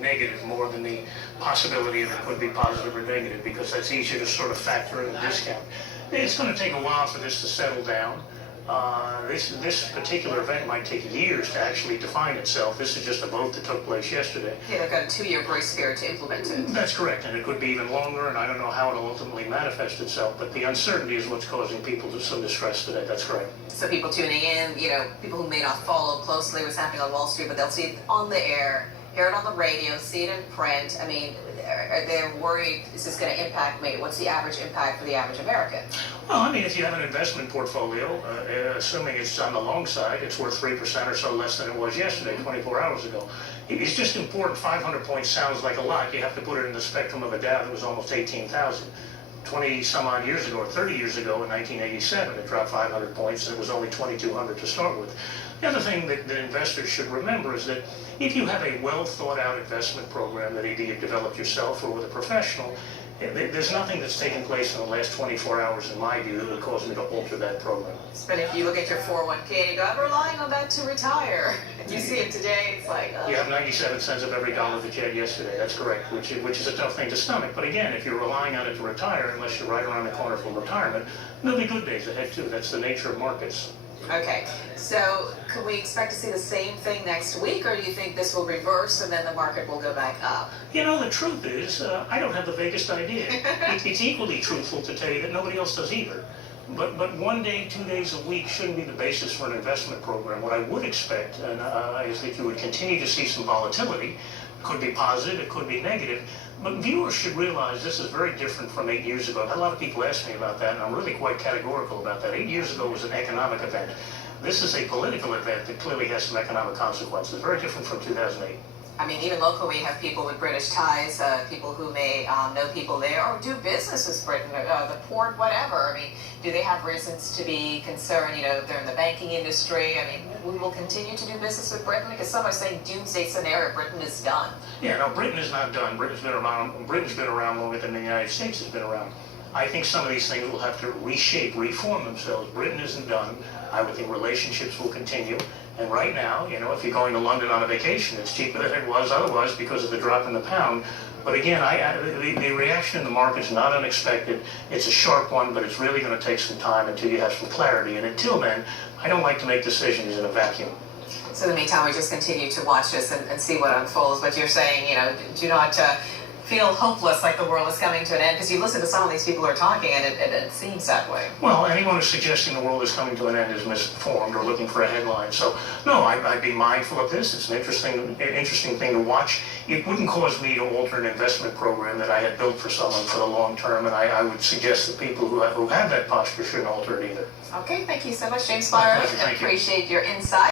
negative more than the possibility that it could be positive or negative, because that's easier to sort of factor in the discount. It's going to take a while for this to settle down. This particular event might take years to actually define itself. This is just a vote that took place yesterday. Yeah, they've got a 2-year grace period to implement it. That's correct, and it could be even longer, and I don't know how it'll ultimately manifest itself, but the uncertainty is what's causing people some distress today. That's correct. So people tuning in, people who may not follow closely what's happening on Wall Street, but they'll see it on the air, hear it on the radio, see it in print. I mean, are they worried, is this going to impact me? What's the average impact for the average American? Well, I mean, if you have an investment portfolio, assuming it's on the long side, it's worth 3% or so less than it was yesterday, 24 hours ago. It's just important. 500 points sounds like a lot. You have to put it in the spectrum of a Dow that was almost 18,000. 20 some odd years ago, or 30 years ago in 1987, it dropped 500 points, and it was only 2,200 to start with. The other thing that investors should remember is that if you have a well thought out investment program that either you've developed yourself or with a professional, there's nothing that's taken place in the last 24 hours, in my view, that would cause me to alter that program. But if you look at your 401k and you go, I'm relying on that to retire, and you see it today, it's like, You have 97 cents of every dollar that you had yesterday. That's correct, which is a tough thing to stomach. But again, if you're relying on it to retire, unless you're right around the corner from retirement, there'll be good days ahead too. That's the nature of markets. Okay, so could we expect to see the same thing next week, or do you think this will reverse and then the market will go back up? You know, the truth is, I don't have the vaguest idea. It's equally truthful to tell you that nobody else does either. But 1 day, 2 days a week shouldn't be the basis for an investment program. What I would expect is that you would continue to see some volatility. It could be positive, it could be negative. But viewers should realize this is very different from 8 years ago. I've had a lot of people ask me about that, and I'm really quite categorical about that. 8 years ago was an economic event. This is a political event that clearly has some economic consequences. Very different from 2008. I mean, even locally, we have people with British ties, people who may know people there or do business with Britain, the port, whatever. I mean, do they have reasons to be concerned? If they're in the banking industry. I mean, we will continue to do business with Britain, because some are saying doomsday scenario, Britain is done. Yeah, no, Britain is not done. Britain's been around longer than the United States has been around. I think some of these things will have to reshape, reform themselves. Britain isn't done. I would think relationships will continue. And right now, if you're going to London on a vacation, it's cheaper than it was otherwise because of the drop in the pound. But again, the reaction in the market is not unexpected. It's a sharp one, but it's really going to take some time until you have some clarity. And until then, I don't like to make decisions in a vacuum. So in the meantime, we just continue to watch this and see what unfolds. But you're saying, do not feel hopeless, like the world is coming to an end, because you listen to some of these people who are talking, and it seems that way. Well, anyone who's suggesting the world is coming to an end is misinformed or looking for a headline. So, no, I'd be mindful of this. It's an interesting thing to watch. It wouldn't cause me to alter an investment program that I had built for someone for the long term, and I would suggest that people who have that posture shouldn't alter it either. Okay, thank you so much, James Byron. Thank you. Appreciate your insight.